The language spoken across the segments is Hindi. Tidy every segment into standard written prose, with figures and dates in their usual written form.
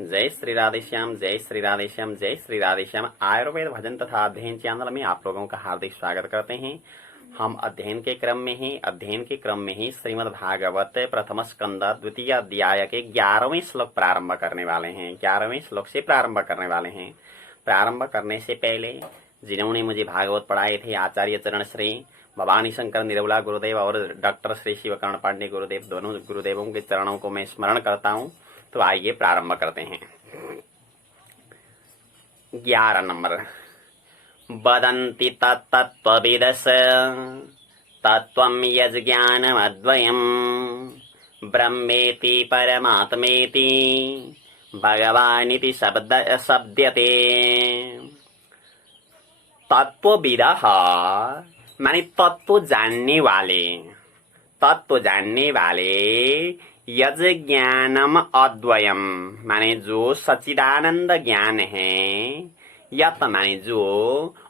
जय श्री राधेश्याम, जय श्री राधेश्याम, जय श्री राधेश्याम। आयुर्वेद भजन तथा अध्ययन चैनल में आप लोगों का हार्दिक स्वागत करते हैं। हम अध्ययन के क्रम में ही श्रीमद् भागवत प्रथम स्कंद द्वितीय अध्याय के 11वें श्लोक प्रारंभ करने वाले हैं। 11वें श्लोक से प्रारंभ करने वाले हैं। प्रारंभ करने से पहले जिन्होंने मुझे भागवत पढ़ाए थे, आचार्य चरण श्री भवानी शंकर निरवला गुरुदेव और डॉक्टर श्री शिवकर्ण पांडे गुरुदेव, दोनों गुरुदेवों के चरणों को मैं स्मरण करता हूँ। तो आइए प्रारंभ करते हैं। 11 नंबर। वदन्ति तत्तत्त्वविदस् तत्त्वं यज्ज्ञानमद्वयम् ब्रह्मेति परमात्मेति भगवानिति शब्द्यते। तत्त्वविदः माने तत्व जानने वाले यज ज्ञानम अद्वयम माने जो सच्चिदानंद ज्ञान है, यत माने जो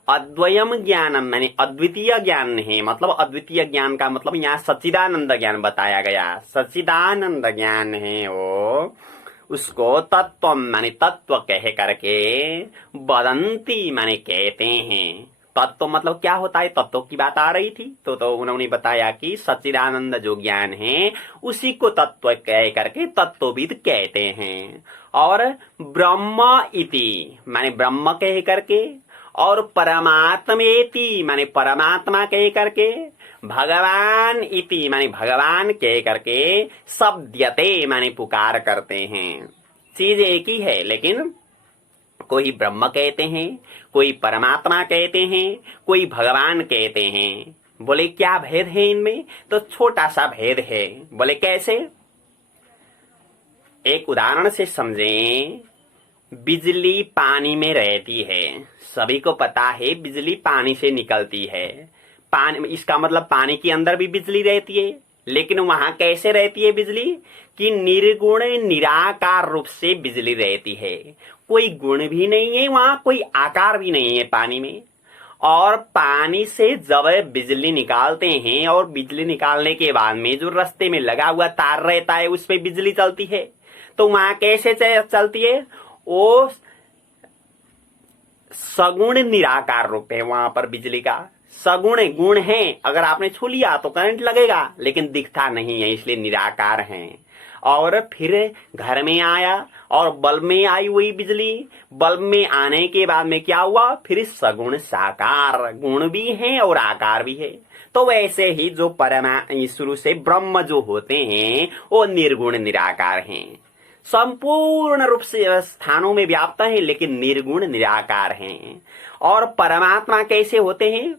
अद्वयम ज्ञानम माने अद्वितीय ज्ञान है। मतलब अद्वितीय ज्ञान का मतलब यहाँ सच्चिदानंद ज्ञान बताया गया। सच्चिदानंद ज्ञान है वो, उसको तत्व माने तत्व कह करके वदंती माने कहते हैं। तत्व मतलब क्या होता है, तत्व की बात आ रही थी तो उन्होंने बताया कि सच्चिदानंद जो ज्ञान है उसी को तत्व कह करके तत्वविद कहते हैं। और ब्रह्म इति माने ब्रह्म कह करके, और परमात्मेति माने परमात्मा कह करके, भगवान इति माने भगवान कह करके शब्द्यते माने पुकार करते हैं। चीज एक ही है, लेकिन कोई ब्रह्म कहते हैं, कोई परमात्मा कहते हैं, कोई भगवान कहते हैं। बोले क्या भेद है इनमें? तो छोटा सा भेद है। बोले कैसे? एक उदाहरण से समझें। बिजली पानी में रहती है, सभी को पता है बिजली पानी से निकलती है। पानी, इसका मतलब पानी के अंदर भी बिजली रहती है, लेकिन वहां कैसे रहती है बिजली? कि निर्गुण निराकार रूप से बिजली रहती है। कोई गुण भी नहीं है वहां, कोई आकार भी नहीं है पानी में। और पानी से जब बिजली निकालते हैं और बिजली निकालने के बाद में जो रास्ते में लगा हुआ तार रहता है उस पे बिजली चलती है, तो वहां कैसे चलती है? वो सगुण निराकार रूप है वहां पर बिजली का। सगुण गुण है, अगर आपने छू लिया तो करंट लगेगा, लेकिन दिखता नहीं है, इसलिए निराकार है। और फिर घर में आया और बल्ब में आई हुई बिजली, बल्ब में आने के बाद में क्या हुआ? फिर सगुण साकार, गुण भी है और आकार भी है। तो वैसे ही जो शुरू से ब्रह्म जो होते हैं वो निर्गुण निराकार हैं, संपूर्ण रूप से स्थानों में व्याप्त है, लेकिन निर्गुण निराकार हैं। और परमात्मा कैसे होते हैं?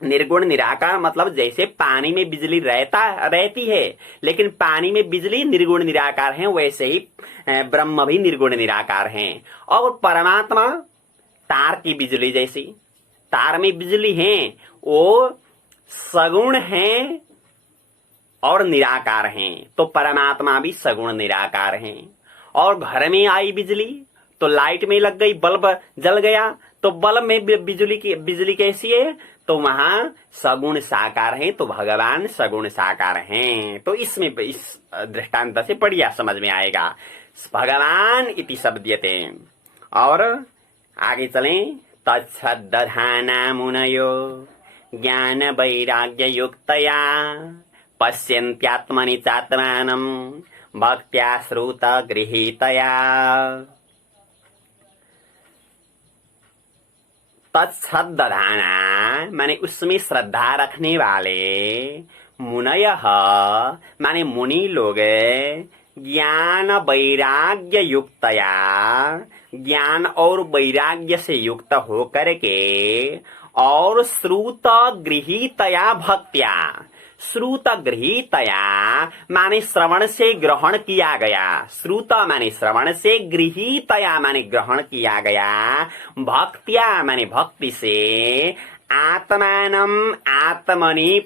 निर्गुण निराकार मतलब जैसे पानी में बिजली रहती है, लेकिन पानी में बिजली निर्गुण निराकार है, वैसे ही ब्रह्म भी निर्गुण निराकार हैं। और परमात्मा तार की बिजली जैसी, तार में बिजली है, वो सगुण है और निराकार हैं। तो परमात्मा भी सगुण निराकार हैं। और घर में आई बिजली तो लाइट में लग गई, बल्ब जल गया, तो बल्ब में बिजली कैसी है? तो वहां सगुण साकार है, तो भगवान सगुण साकार हैं। तो इसमें इस दृष्टांत से बढ़िया समझ में आएगा। भगवान इति शब्द्यते। और आगे चलें। तत्सदधाना मुनयो ज्ञान वैराग्य युक्तया पश्यन्त्यात्मनि चात्मानं भक्त्या श्रुत गृहीतया। तत्सदधाना माने उसमें श्रद्धा रखने वाले, मुनयः माने मुनि लोग, ज्ञान वैराग्य युक्तया ज्ञान और वैराग्य से युक्त होकर के, और श्रुत गृहीतया भक्त्या, श्रुत गृहीतया माने श्रवण से ग्रहण किया गया, श्रुत माने श्रवण से, गृहीतया माने ग्रहण किया गया, भक्त्या माने भक्ति से, आत्मानम आत्मनि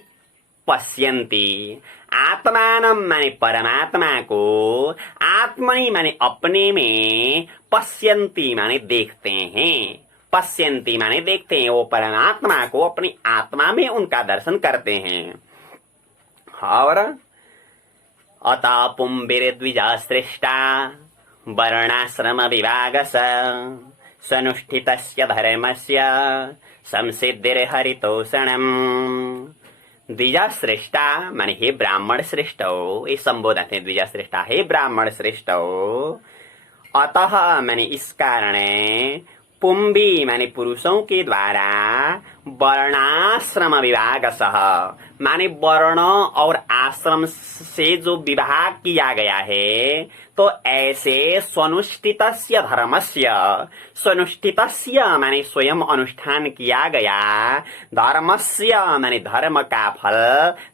पश्यन्ति, आत्मानम माने परमात्मा को, आत्मनि माने अपने में, पश्यन्ति माने देखते हैं, पश्यन्ति माने देखते हैं, वो परमात्मा को अपनी आत्मा में उनका दर्शन करते हैं। और अता पुंबिर द्विजा श्रेष्ठा वर्णाश्रम विभागस सनुष्ठितस्य धर्मस्य संसिद्धिर्हरितोषणम्। द्विजश्रेष्ठा माने हे ब्राह्मण श्रेष्ठो, ये संबोधन है द्विजश्रेष्ठा, हे ब्राह्मण श्रेष्ठो। अतः माने इस कारण पुंभी माने पुरुषों के द्वारा वर्णाश्रम विभाग सह माने वर्ण और आश्रम से जो विभाग किया गया है, तो ऐसे स्वनुष्ठितस्य धर्मस्य, स्वनुष्ठितस्य माने स्वयं अनुष्ठान किया गया, धर्मस्य माने धर्म का फल,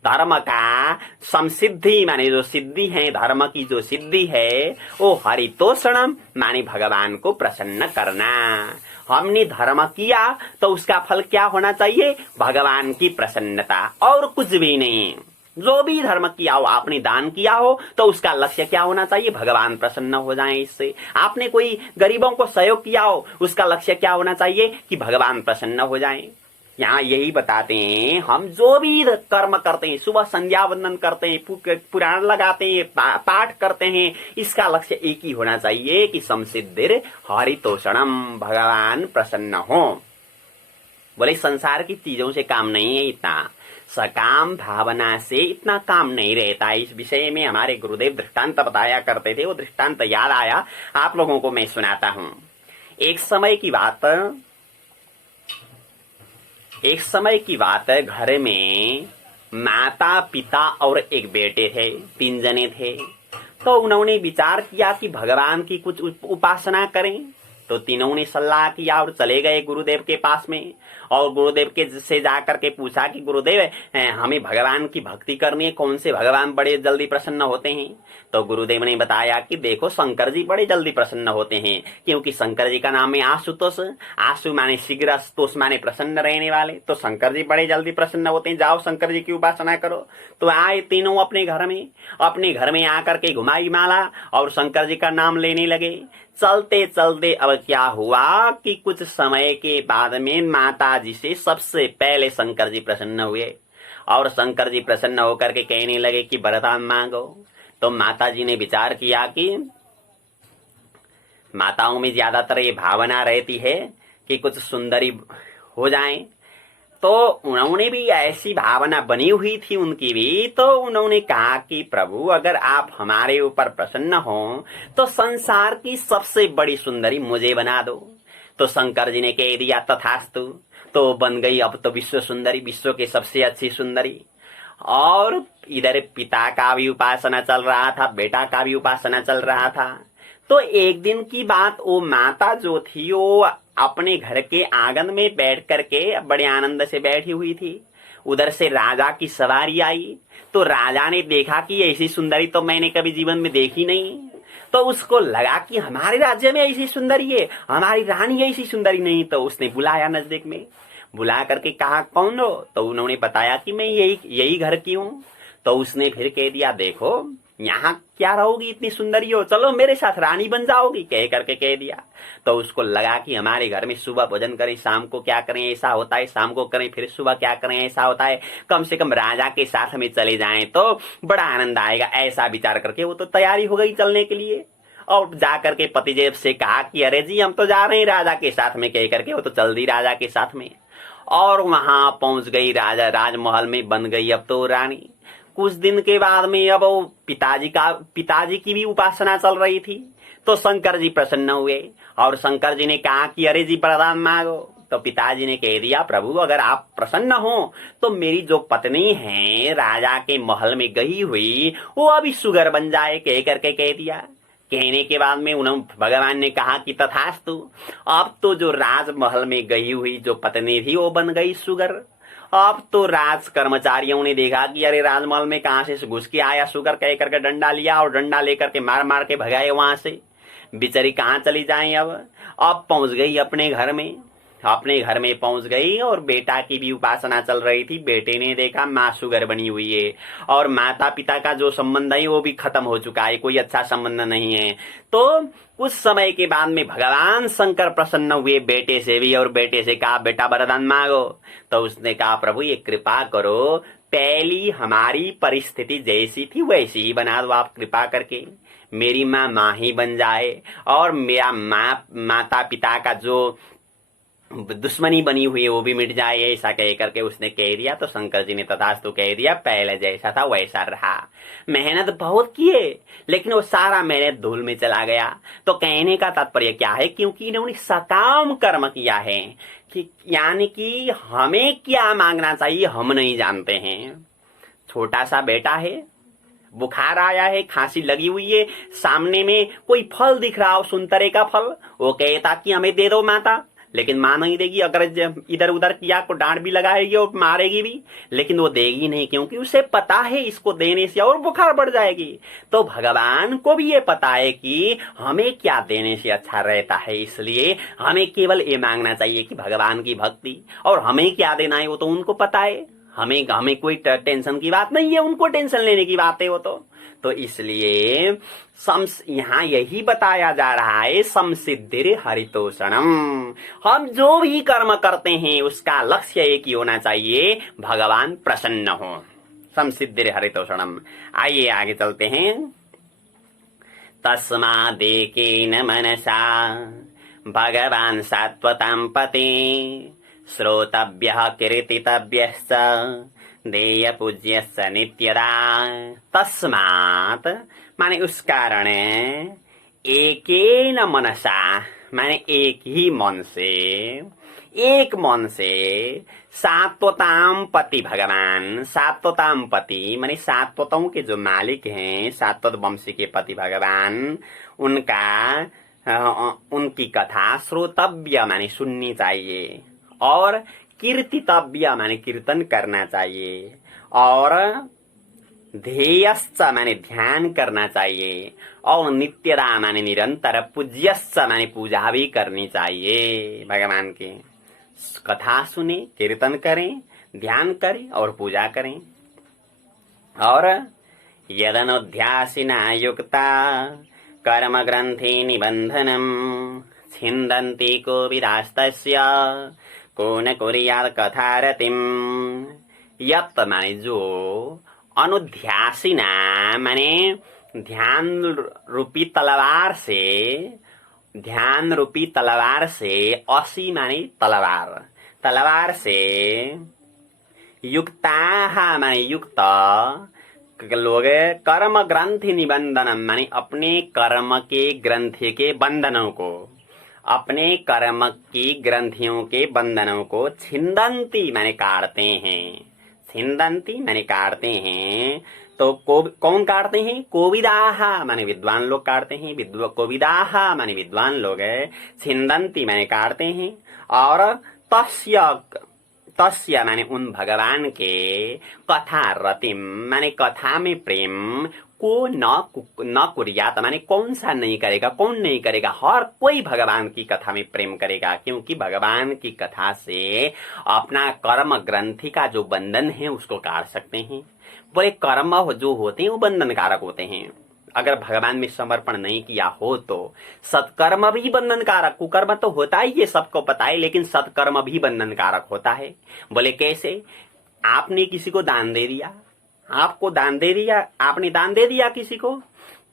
धर्म का संसिद्धि माने जो सिद्धि है, धर्म की जो सिद्धि है, वो हरितोषणम माने भगवान को प्रसन्न करना। हमने धर्म किया तो उसका फल क्या होना चाहिए? भगवान की प्रसन्नता, और कुछ भी नहीं। जो भी धर्म किया हो, आपने दान किया हो तो उसका लक्ष्य क्या होना चाहिए? भगवान प्रसन्न हो जाएं इससे। आपने कोई गरीबों को सहयोग किया हो, उसका लक्ष्य क्या होना चाहिए? कि भगवान प्रसन्न हो जाएं। यहाँ यही बताते हैं, हम जो भी कर्म करते हैं, सुबह संध्या वंदन करते हैं, पुराण लगाते हैं, पाठ करते हैं, इसका लक्ष्य एक ही होना चाहिए कि संसिद्धिर हरितोषणम, भगवान प्रसन्न हो। बोले संसार की चीजों से काम नहीं है, इतना सकाम भावना से इतना काम नहीं रहता। इस विषय में हमारे गुरुदेव दृष्टांत बताया करते थे, वो दृष्टांत याद आया, आप लोगों को मैं सुनाता हूँ। एक समय की बात है, घर में माता पिता और एक बेटे थे, 3 जने थे। तो उन्होंने विचार किया कि भगवान की कुछ उपासना करें। तो तीनों ने सलाह किया और चले गए गुरुदेव के पास में, और गुरुदेव के से जाकर के पूछा कि गुरुदेव हमें भगवान की भक्ति करनी है, कौन से भगवान बड़े जल्दी प्रसन्न होते हैं? तो गुरुदेव ने बताया कि देखो शंकर जी बड़े जल्दी प्रसन्न होते हैं, क्योंकि शंकर जी का नाम है आशुतोष। आशु माने शीघ्र, तोष माने प्रसन्न रहने वाले, तो शंकर जी बड़े जल्दी प्रसन्न होते हैं, जाओ शंकर जी की उपासना करो। तो आए तीनों अपने घर में आकर के घुमाई माला और शंकर जी का नाम लेने लगे। चलते चलते अब क्या हुआ कि कुछ समय के बाद में माता जी से सबसे पहले शंकर जी प्रसन्न हुए, और शंकर जी प्रसन्न होकर के कहने लगे कि वरदान मांगो। तो माता जी ने विचार किया कि माताओं में ज्यादातर ये भावना रहती है कि कुछ सुंदरी हो जाएं, तो उन्होंने भी ऐसी भावना बनी हुई थी उनकी भी। तो उन्होंने कहा कि प्रभु अगर आप हमारे ऊपर प्रसन्न हो तो संसार की सबसे बड़ी सुंदरी मुझे बना दो। तो शंकर जी ने कह दिया तथास्तु। तो बन गई अब तो विश्व सुंदरी, विश्व की सबसे अच्छी सुंदरी। और इधर पिता का भी उपासना चल रहा था, बेटा का भी उपासना चल रहा था। तो एक दिन की बात, वो माता जो थी वो अपने घर के आंगन में बैठ करके बड़े आनंद से बैठी हुई थी। उधर से राजा की सवारी आई। तो राजा ने देखा कि ऐसी सुंदरी तो मैंने कभी जीवन में देखी नहीं। तो उसको लगा कि हमारे राज्य में ऐसी सुंदरी है, हमारी रानी ऐसी सुंदरी नहीं। तो उसने बुलाया नजदीक में, बुला करके कहा कौन हो? तो उन्होंने बताया कि मैं यही घर की हूँ। तो उसने फिर कह दिया देखो यहाँ क्या रहोगी, इतनी सुंदरी हो, चलो मेरे साथ रानी बन जाओगी, कह करके कह दिया। तो उसको लगा कि हमारे घर में सुबह भोजन करें, शाम को क्या करें ऐसा होता है, शाम को करें फिर सुबह क्या करें ऐसा होता है, कम से कम राजा के साथ में चले जाएं तो बड़ा आनंद आएगा। ऐसा विचार करके वो तो तैयारी हो गई चलने के लिए, और जाकर के पतिदेव से कहा कि अरे जी हम तो जा रहे हैं राजा के साथ में, कह करके वो तो चल दी राजा के साथ में। और वहां पहुंच गई, राजा राजमहल में बन गई अब तो रानी। कुछ दिन के बाद में अब वो पिताजी की भी उपासना चल रही थी। तो शंकर जी प्रसन्न हुए और शंकर जी ने कहा कि अरे जी वरदान मांगो। तो पिताजी ने कह दिया प्रभु अगर आप प्रसन्न हो तो मेरी जो पत्नी है राजा के महल में गई हुई वो अभी सुगर बन जाए, कह करके कह दिया। कहने के बाद में उन्होंने भगवान ने कहा कि तथास्तु। अब तो जो राजमहल में गई हुई जो पत्नी थी वो बन गई सुगर। अब तो राज कर्मचारियों ने देखा कि अरे राजमहल में कहां से घुस के आया सुगर, कह करके डंडा लिया और डंडा लेकर के मार मार के भगाए वहां से। बेचारी कहाँ चली जाए अब पहुंच गई अपने घर में पहुंच गई और बेटा की भी उपासना चल रही थी। बेटे ने देखा माँ सुगर बनी हुई है और माता पिता का जो संबंध है वो भी खत्म हो चुका है, कोई अच्छा संबंध नहीं है। तो कुछ समय के बाद में भगवान शंकर प्रसन्न हुए बेटे से भी, और बेटे से कहा बेटा वरदान मांगो। तो उसने कहा प्रभु ये कृपा करो, पहली हमारी परिस्थिति जैसी थी वैसी ही बना दो आप कृपा करके। मेरी माँ माँ ही बन जाए और मेरा माता पिता का जो दुश्मनी बनी हुई है वो भी मिट जाए, ऐसा कह करके उसने कह दिया। तो शंकर जी ने तथास्तु कह दिया, पहले जैसा था वैसा रहा। मेहनत बहुत किए लेकिन वो सारा मेहनत धूल में चला गया। तो कहने का तात्पर्य क्या है, क्योंकि इन्होंने सकाम कर्म किया है कि यानी कि हमें क्या मांगना चाहिए हम नहीं जानते हैं। छोटा सा बेटा है, बुखार आया है, खांसी लगी हुई है, सामने में कोई फल दिख रहा हो, संतरे का फल, वो कहता कि हमें दे दो माता, लेकिन मां नहीं देगी। अगर इधर उधर किया को डांट भी लगाएगी और मारेगी भी, लेकिन वो देगी नहीं, क्योंकि उसे पता है इसको देने से और बुखार बढ़ जाएगी। तो भगवान को भी ये पता है कि हमें क्या देने से अच्छा रहता है, इसलिए हमें केवल ये मांगना चाहिए कि भगवान की भक्ति, और हमें क्या देना है वो तो उनको पता है। हमें हमें कोई टेंशन की बात नहीं है, उनको टेंशन लेने की बात है वो तो इसलिए यहाँ यही बताया जा रहा है, समसिद्धिर हरितोषणम। हम जो भी कर्म करते हैं उसका लक्ष्य एक ही होना चाहिए, भगवान प्रसन्न हो। समसिद्धिर हरितोषणम। आइए आगे चलते हैं। तस्मादेकेन मनसा भगवान सात्वतां पते श्रोतव्यः कीर्तितव्यश्च देय पूज्यश्च नित्यदा। तस्मात् माने उस कारण, एकेन मनसा माने एक ही मन से, एक मन से, सात्वताम पति भगवान, सात्वताम पति माने सात्वतों के जो मालिक हैं, सात्वत वंशी के पति भगवान, उनकी कथा श्रोतव्य माने सुननी चाहिए, और कीर्तितव्य माने कीर्तन करना चाहिए, और ध्येयश्च माने ध्यान करना चाहिए, और नित्यदा माने निरंतर, पूज्यश्च माने पूजा भी करनी चाहिए। भगवान की कथा सुने, कीर्तन करें, ध्यान करें और पूजा करें। और यदनुध्यासिना युक्ता कर्म ग्रंथि निबंधनम छिन्दन्ति कोविदास्तस्य को न कुर्यात् कथारतिम। यत् माने जो, अनुध्यासिना माने ध्यान रूपी तलवार से, ध्यान रूपी तलवार से, असी माने तलवार, तलवार से, युक्ता माने युक्त लोग, कर्म ग्रंथि निबंधनम माने अपने कर्म के ग्रंथि के बंधनों को, अपने कर्म की ग्रंथियों के बंधनों को छिन्दन्ति माने काटते हैं, छिन्दन्ति माने काटते हैं। तो कौन काटते हैं? कोविदाहा माने विद्वान लोग काटते हैं, कोविदाहा माने विद्वान लोग है, छिन्दन्ति माने काटते हैं। और तस्य माने उन भगवान के, कथा रतिम माने कथा में प्रेम, को न कुर्यात माने कौन सा नहीं करेगा, कौन नहीं करेगा, हर कोई भगवान की कथा में प्रेम करेगा, क्योंकि भगवान की कथा से अपना कर्म ग्रंथि का जो बंधन है उसको काट सकते हैं। बोले कर्म जो होते हैं वो बंधन कारक होते हैं, अगर भगवान में समर्पण नहीं किया हो तो। सत्कर्म भी बंधन कारक, कुकर्म तो होता ही ये सबको पता है, लेकिन सत्कर्म भी बंधन कारक होता है। बोले कैसे? आपने किसी को दान दे दिया, आपको दान दे दिया, आपने दान दे दिया किसी को,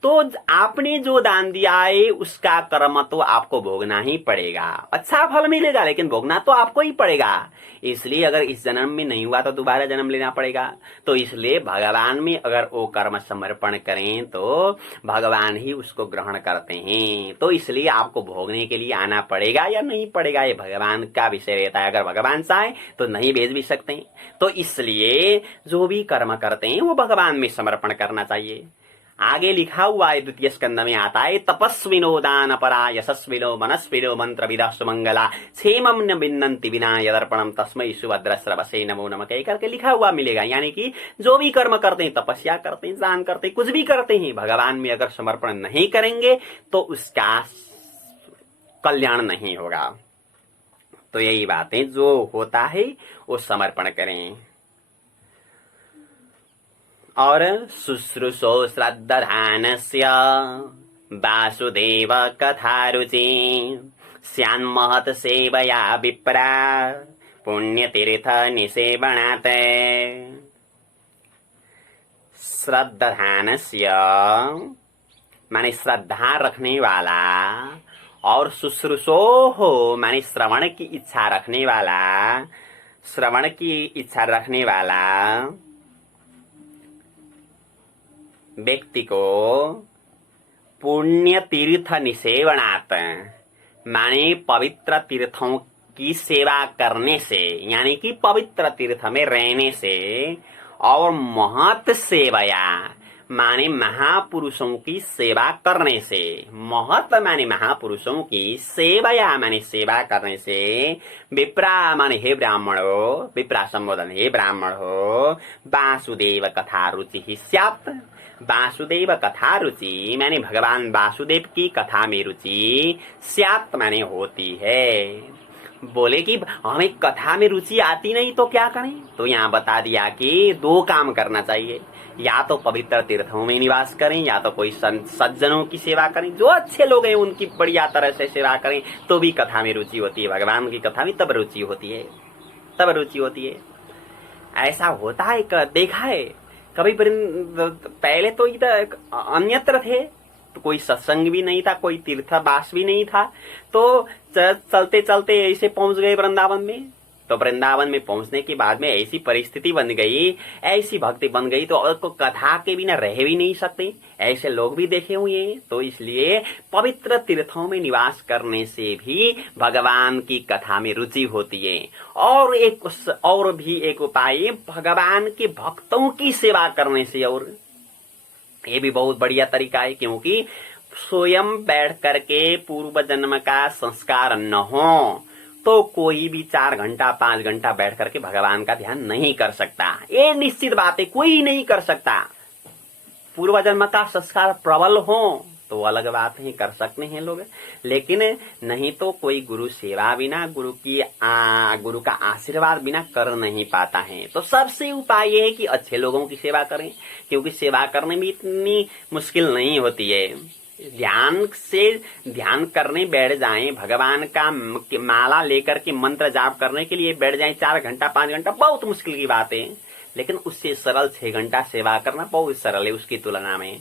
तो आपने जो दान दिया है उसका कर्म तो आपको भोगना ही पड़ेगा। अच्छा फल मिलेगा लेकिन भोगना तो आपको ही पड़ेगा। इसलिए अगर इस जन्म में नहीं हुआ तो दोबारा जन्म लेना पड़ेगा। तो इसलिए भगवान में अगर वो कर्म समर्पण करें तो भगवान ही उसको ग्रहण करते हैं। तो इसलिए आपको भोगने के लिए आना पड़ेगा या नहीं पड़ेगा, ये भगवान का विषय रहता है। अगर भगवान चाहे तो नहीं भेज भी सकते हैं। तो इसलिए जो भी कर्म करते हैं वो भगवान में समर्पण करना चाहिए। आगे लिखा हुआ है, द्वितीय स्कंद में आता है, तपस्विनो दान परा यशस्विनो मनस्विनो मंत्र विदा सुमंगला क्षेमम न बिन्नन्ति बिना यदर्पणम तस्मै सुभद्रश्रवसे नमो नमः कह करके लिखा हुआ मिलेगा। यानी कि जो भी कर्म करते हैं, तपस्या करते हैं, दान करते हैं, कुछ भी करते हैं, भगवान में अगर समर्पण नहीं करेंगे तो उसका कल्याण नहीं होगा। तो यही बातें जो होता है वो समर्पण करें। और शुश्रूषो श्रद्धानस्य वासुदेव कथारुचि स्यान्महत् सेवया विप्रा पुण्यतीर्थ निसेवनात्। श्रद्धानस्य माने श्रद्धा रखने वाला, और शुश्रूषो हो माने श्रवण की इच्छा रखने वाला, श्रवण की इच्छा रखने वाला व्यक्ति को पुण्य तीर्थ निसेवनात् माने पवित्र तीर्थों की सेवा करने से, यानी कि पवित्र तीर्थ में रहने से, और महत सेवया माने महापुरुषों की सेवा करने से, महत माने महापुरुषों की सेवया माने सेवा करने से, विप्रा माने हे ब्राह्मण हो, विप्रा संबोधन हे ब्राह्मण हो, वासुदेव कथा रुचि ही स्यात्, वासुदेव कथा रुचि माने भगवान वासुदेव की कथा में रुचि, स्यात् माने होती है। बोले कि हमें कथा में रुचि आती नहीं तो क्या करें, तो यहाँ बता दिया कि दो काम करना चाहिए, या तो पवित्र तीर्थों में निवास करें, या तो कोई सज्जनों की सेवा करें, जो अच्छे लोग हैं उनकी बढ़िया तरह से सेवा करें, तो भी कथा में रुचि होती है। भगवान की कथा में तब रुचि होती है, तब रुचि होती है। ऐसा होता है, देखा है कभी। पहले तो इधर अन्यत्र थे, तो कोई सत्संग भी नहीं था, कोई तीर्थवास भी नहीं था, तो चलते चलते ऐसे पहुंच गए वृंदावन में। तो वृंदावन में पहुंचने के बाद में ऐसी परिस्थिति बन गई, ऐसी भक्ति बन गई, तो और को कथा के बिना रह भी नहीं सकते। ऐसे लोग भी देखे हुए हैं। तो इसलिए पवित्र तीर्थों में निवास करने से भी भगवान की कथा में रुचि होती है। और भी एक उपाय भगवान के भक्तों की सेवा करने से, और ये भी बहुत बढ़िया तरीका है, क्योंकि स्वयं बैठ करके पूर्व जन्म का संस्कार न हो तो कोई भी 4 घंटा 5 घंटा बैठ करके भगवान का ध्यान नहीं कर सकता। ये निश्चित बात है, कोई नहीं कर सकता। पूर्व जन्म का संस्कार प्रबल हो तो अलग बात है, कर सकते हैं लोग, लेकिन नहीं तो कोई गुरु सेवा बिना, गुरु का आशीर्वाद बिना कर नहीं पाता है। तो सबसे उपाय ये है कि अच्छे लोगों की सेवा करें, क्योंकि सेवा करने में इतनी मुश्किल नहीं होती है। ध्यान करने बैठ जाएं, भगवान का माला लेकर के मंत्र जाप करने के लिए बैठ जाएं 4 घंटा 5 घंटा, बहुत मुश्किल की बात है। लेकिन उससे सरल 6 घंटा सेवा करना बहुत सरल है उसकी तुलना में।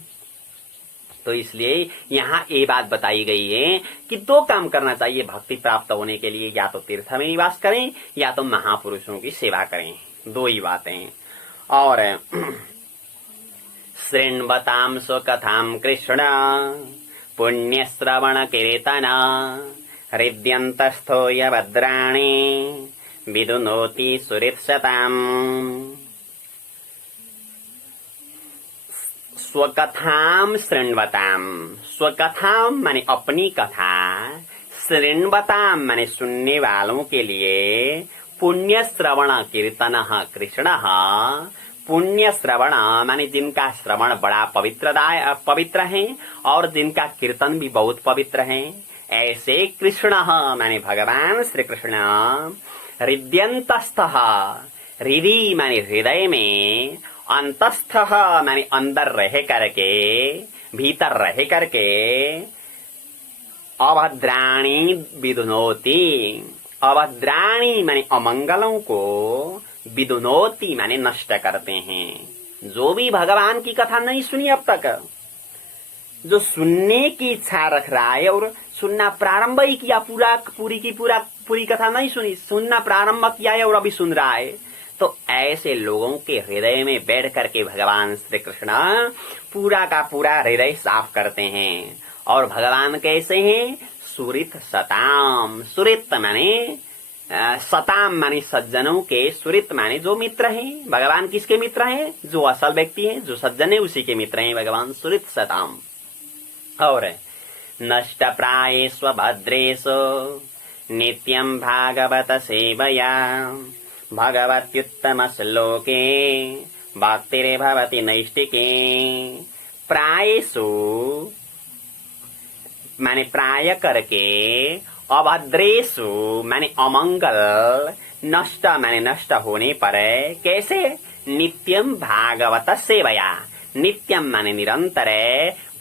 तो इसलिए यहाँ ये बात बताई गई है कि 2 काम करना चाहिए भक्ति प्राप्त होने के लिए, या तो तीर्थ में निवास करें या तो महापुरुषों की सेवा करें। 2 ही बातें। और शृण्वतां स्वकथां कृष्ण पुण्य श्रवण कीर्तन हृद्यन्तस्थो यभद्राणि विदुनोति सुहृत्सताम्। स्वकथां शृण्वतां, स्वकथां माने अपनी कथा, शृण्वतां माने सुनने वालों के लिए, पुण्य श्रवण कीर्तन कृष्ण, पुण्य श्रवण माने जिनका श्रवण बड़ा पवित्र है और जिनका कीर्तन भी बहुत पवित्र है, ऐसे कृष्ण माने भगवान श्री कृष्ण, हृदयंतस्थ, हृदय माने हृदय में, अंतस्थ माने अंदर रह करके, भीतर रह करके, अभद्राणी विदुनोति, अभद्राणी माने अमंगलों को, विदुनोति माने नष्ट करते हैं। जो भी भगवान की कथा नहीं सुनी अब तक, जो सुनने की इच्छा रख रहा है और सुनना प्रारंभ ही किया, पूरी कथा नहीं सुनी, सुनना प्रारंभ किया है और अभी सुन रहा है, तो ऐसे लोगों के हृदय में बैठ करके भगवान श्री कृष्ण पूरा का पूरा हृदय साफ करते हैं। और भगवान कैसे हैं? सुहृत सताम, सुहृत माने सताम माने सज्जनों के, सुहृत माने जो मित्र हैं। भगवान किसके मित्र हैं? जो असल व्यक्ति हैं, जो सज्जन है उसी के मित्र हैं भगवान, सुहृत सताम। और नष्ट प्राये स्वभद्रेषु नित्यं भागवत सेवया भगवत्युत्तम श्लोके भक्तिर्भवति नैष्टिके। प्रायेषु माने प्राय करके, अभद्रेषु माने अमंगल, नष्ट माने नष्ट होने पर, कैसे? नित्यम भागवत सेवया, नित्यम माने निरंतर,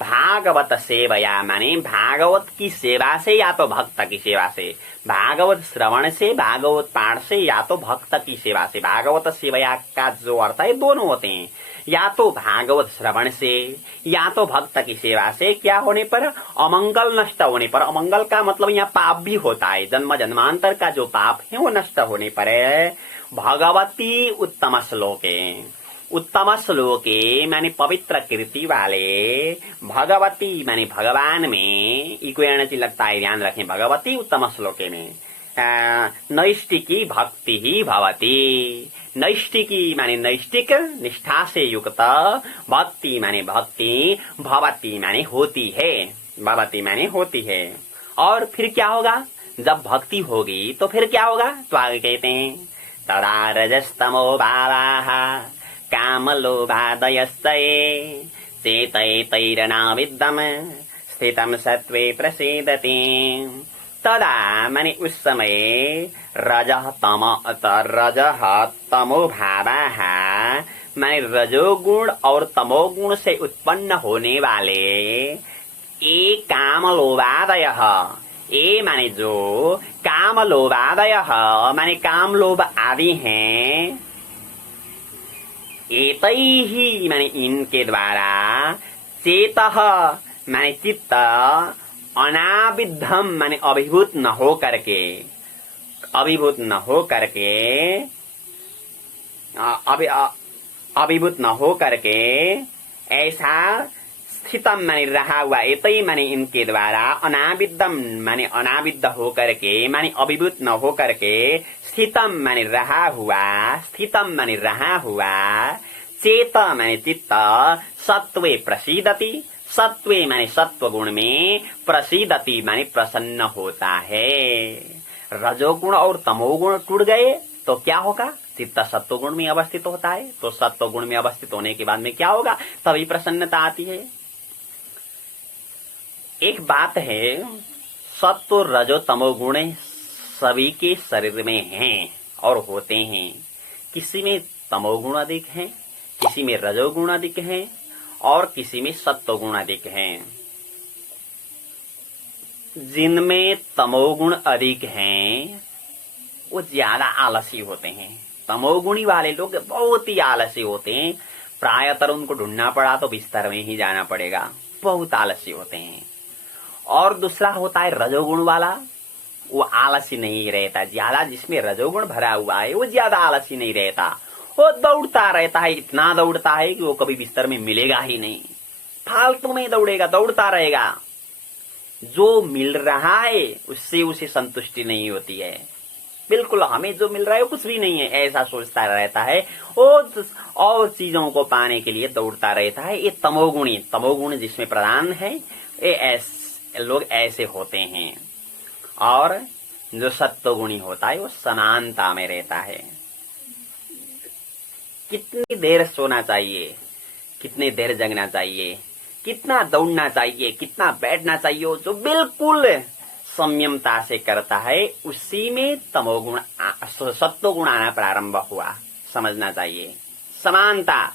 भागवत सेवया माने भागवत की सेवा से या तो भक्त की सेवा से, भागवत श्रवण से, भागवत पाठ से या तो भक्त की सेवा से। भागवत सेवया का जो अर्थ है दोनों होते हैं, या तो भागवत श्रवण से, या तो भक्त की सेवा से। क्या होने पर? अमंगल नष्ट होने पर। अमंगल का मतलब यहाँ पाप भी होता है, जन्म जन्मांतर का जो पाप है वो नष्ट होने पर है। भगवती उत्तम श्लोके, उत्तम श्लोके माने पवित्र कीर्ति वाले, भगवती माने भगवान में, इक्वेणची लगता है, ध्यान रखें, भगवती उत्तम श्लोके में नैष्टिकी भक्ति ही भवती। नैष्टिकी माने नैष्टिक निष्ठा से युक्त, भक्ति माने भक्ति, भवती माने होती है, भवती माने होती है। और फिर क्या होगा? जब भक्ति होगी तो फिर क्या होगा? तो आगे कहते हैं तदा रजस्तमो भावाः कामलोभादयस्तये चेतैतैरनाविद्धम् स्थितम् सत्त्वे प्रसीदति। तदा माने उस समय रजः तमो भावाः माने रजोगुण और तमोगुण से उत्पन्न होने वाले ए कामलोभादयः, ए माने जो कामलोभादयः माने कामलोभ आदि हैं, एतैहि माने इनके द्वारा, चेतः माने चित्त, अनाविद्धम माने अभिभूत न हो करके, अभिभूत न हो करके, अभिभूत न हो करके, ऐसा स्थितम माने रहा हुआ, एतई माने इनके द्वारा, अनाविद्धम माने अनाविद्ध हो करके, माने अभिभूत न हो करके, स्थितम माने रहा हुआ, स्थितम माने रहा हुआ, चेत माने चित्त, सत्वे प्रसीदति, सत्वे माने सत्व गुण में, प्रसीदति माने प्रसन्न होता है। रजोगुण और तमोगुण टूट गए तो क्या होगा? चित्त सत्व गुण में अवस्थित होता है, तो सत्व गुण में अवस्थित होने के बाद में क्या होगा? तभी प्रसन्नता आती है। एक बात है, सत्व रजो तमोगुण सभी के शरीर में हैं और होते हैं। किसी में तमोगुण अधिक है, किसी में रजोगुण अधिक है, और किसी में सत्वगुण अधिक हैं। जिनमें तमोगुण अधिक हैं वो ज्यादा आलसी होते हैं। तमोगुणी वाले लोग बहुत ही आलसी होते हैं, प्रायतर उनको ढूंढना पड़ा तो बिस्तर में ही जाना पड़ेगा, बहुत आलसी होते हैं। और दूसरा होता है रजोगुण वाला, वो आलसी नहीं रहता ज्यादा, जिसमें रजोगुण भरा हुआ है वो ज्यादा आलसी नहीं रहता, वो दौड़ता रहता है, इतना दौड़ता है कि वो कभी बिस्तर में मिलेगा ही नहीं, फालतू में दौड़ेगा, दौड़ता रहेगा। जो मिल रहा है उससे उसे संतुष्टि नहीं होती है, बिल्कुल हमें जो मिल रहा है वो कुछ भी नहीं है, ऐसा सोचता रहता है, और चीजों को पाने के लिए दौड़ता रहता है। ये तमोगुणी, तमोगुण जिसमें प्रधान है, ये लोग ऐसे होते हैं। और जो सत्वगुणी होता है वो समानता में रहता है। कितनी देर सोना चाहिए, कितनी देर जगना चाहिए, कितना दौड़ना चाहिए, कितना बैठना चाहिए, जो बिल्कुल संयमता से करता है, उसी में तमोगुण सत्वगुण आना प्रारंभ हुआ, समझना चाहिए। समानता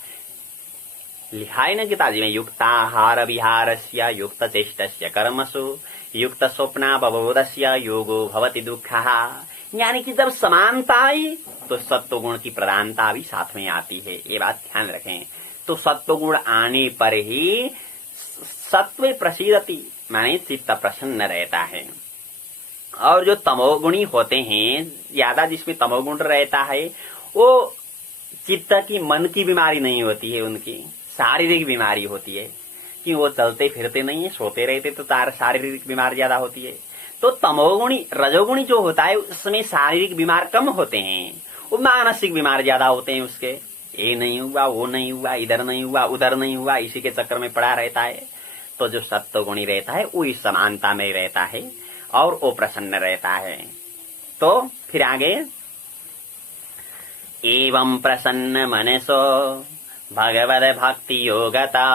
लिखा है ना गीताजी में, युक्ताहार विहारस्य युक्त चेष्टस्य कर्मसु युक्त स्वप्ना बबोधस्य योगो भवति दुःखः। यानी कि जब समानता आई तो सत्वगुण की प्रधानता भी साथ में आती है, ये बात ध्यान रखें। तो सत्वगुण आने पर ही सत्वे प्रसीदति माने चित्त प्रसन्न रहता है। और जो तमोगुणी होते हैं ज्यादा, जिसमें तमोगुण रहता है, वो चित्त की, मन की बीमारी नहीं होती है, उनकी शारीरिक बीमारी होती है कि वो चलते फिरते नहीं है, सोते रहते, तो शारीरिक बीमारी ज्यादा होती है। तो तमोगुणी रजोगुणी जो होता है उसमें शारीरिक बीमार कम होते हैं, वो मानसिक बीमार ज्यादा होते हैं। उसके ये नहीं हुआ, वो नहीं हुआ, इधर नहीं हुआ, उधर नहीं हुआ, इसी के चक्कर में पड़ा रहता है। तो जो सत्वगुणी रहता है वो इस समानता में रहता है और वो प्रसन्न रहता है। तो फिर आगे, एवं प्रसन्न मनसो भगवद भक्ति योगता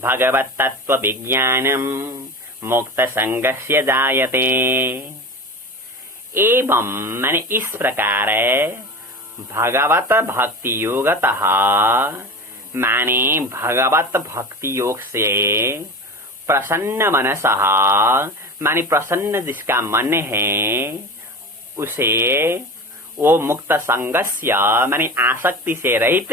भगवत तत्व विज्ञानम मुक्त संगस्य जायते। एवं माने इस प्रकार भगवत भक्ति योगतः माने भगवत भक्ति योग से प्रसन्न मनसः माने प्रसन्न जिसका मन है उसे वो मुक्त संगस्य माने आसक्ति से रहित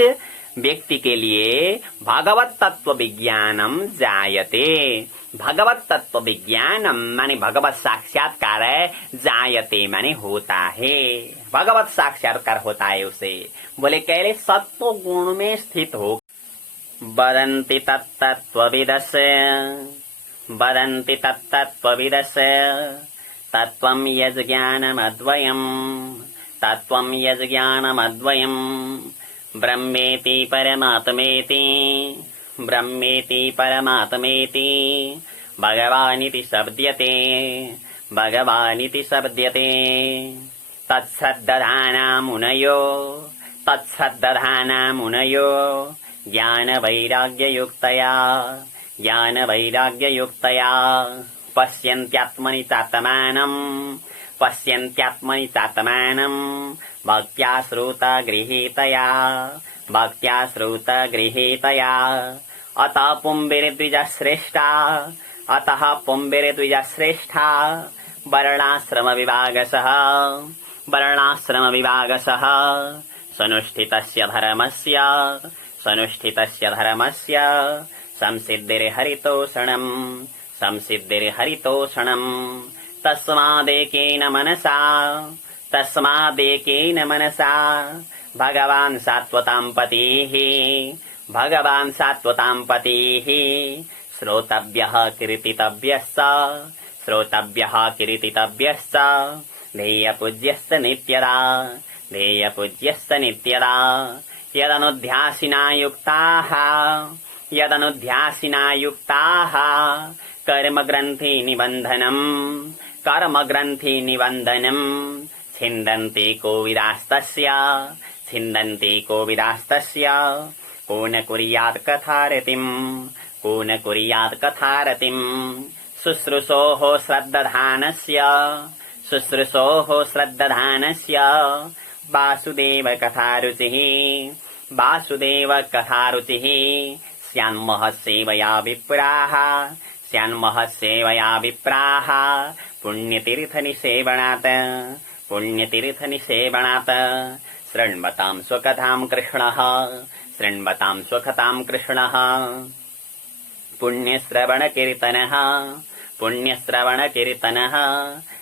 व्यक्ति के लिए भगवत तत्व विज्ञानम जायते। भगवत तत्व विज्ञानम माने भगवत साक्षात्कार जायते माने होता है, भगवत साक्षात्कार होता है उसे। बोले कैले सत्व गुण में स्थित हो। वदन्ति तत्तत्त्वविदस्य वदन्ति तत्तत्त्वविदस्य तत्त्वं यज्ज्ञानमद्वयम् तत्त्वं यज्ज्ञानमद्वयम् ब्रह्मेति परमात्मेति ब्रह्मेति परमात्मेति भगवानिति शब्द्यते भगवानिति शब्द्यते। तत्सद्दधाना मुनयो तत्सद्दधाना मुनयो ज्ञानवैराग्ययुक्तया ज्ञानवैराग्ययुक्तया पश्यन्त्यात्मनि चात्मानम् पश्यन्त्यात्मनि चात्मानम् भक्त्या श्रुता गृहीतया भक्त्या श्रुता गृहीतया। अतः पुंभिर्द्विजश्रेष्ठा अतः पुंभिर्द्विजश्रेष्ठा वर्णाश्रमविभागशः वर्णाश्रमविभागशः सनुष्ठितस्य धर्मस्य सनुष्ठितस्य धर्मस्य संसिद्धिर्हरितोषणम् संसिद्धिर्हरितोषणम्। तस्मादेकेन मनसा तस्मादेकेन मनसा भगवान् सात्वतां पतिः भगवान् सात्वतां पतिः श्रोतव्यः कीर्तितव्यश्च श्रोतव्यः कीर्तितव्यश्च ध्येयपूज्यश्च नित्यदा ध्येयपूज्यश्च नित्यदा। यदनुध्यासिना युक्ताः यदनुध्यासिना युक्ताः कर्मग्रन्थि निबन्धनम् कर्मग्रन्थि निबन्धनम् छिन्दन्ति कोविदास्तस्य छिन्दन्ति कोविदास्तस्य को न कुर्यात् कथारतिम् को न कुर्यात् कथारतिम्। शुश्रूषोः श्रद्दधानस्य शुश्रूषोः श्रद्दधानस्य वासुदेव कथारुचिः वासुदेव कथारुचिः स्यान्महत्सेवया विप्राः स्यान्महत्सेवया विप्राः पुण्यतीर्थनिसेवनात् पुण्यतीर्थनिसेवनात्। शृण्वतां स्वकथां कृष्णः शृण्वतां स्वकथां कृष्णः पुण्यश्रवणकीर्तनः पुण्यश्रवणकीर्तनः।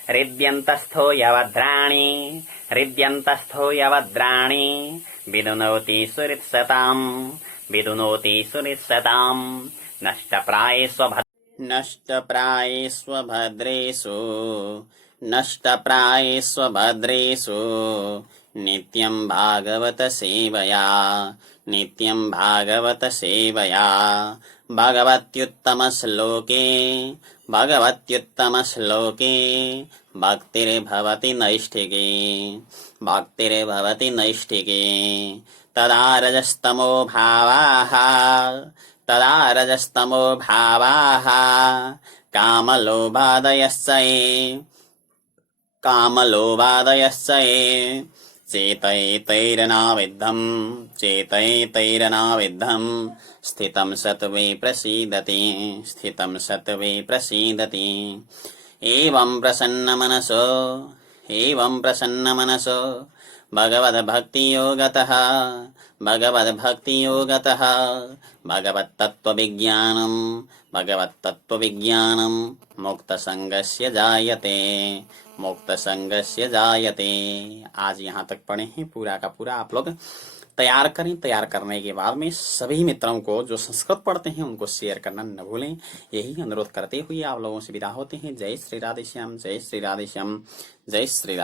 हृद्यन्तस्थो यवद्राणि हृद्यन्तस्थो यवद्राणि विदुनोति सुहृत्सताम् विदुनोति सुहृत्सताम्। नष्टप्रायेष्वभद्रेषु नष्टप्रायेष्वभद्रेषु नित्यं भागवत सेवया नित्यं भागवत सेवया। भगवत्युत्तमश्लोके भगवत्युत्तमश्लोके भक्तिर्भवति नैष्ठिके भक्तिर्भवति नैष्ठिके। तदा रजस्तमो भावाः तदा रजस्तमो भावाः कामलोभादयश्च ये कामलोभादयश्च ये। चेतैतैरनाविद्धम् चेतैतैरनाविद्धम् स्थितं सत्त्वे प्रसीदति स्थितं सत्त्वे प्रसीदति। एवं प्रसन्नमनसो भगवद्भक्तियोगतः भगवद्भक्तियोगतः भगवत्तत्त्वविज्ञानं मुक्तसंगस्य जायते मुक्तसंगस्य जायते। आज यहाँ तक पढ़े हैं, पूरा का पूरा आप लोग तैयार करें। तैयार करने के बाद में सभी मित्रों को जो संस्कृत पढ़ते हैं उनको शेयर करना न भूलें। यही अनुरोध करते हुए आप लोगों से विदा होते हैं। जय श्री राधेश्याम जय श्री राधेश्याम जय श्री राधे।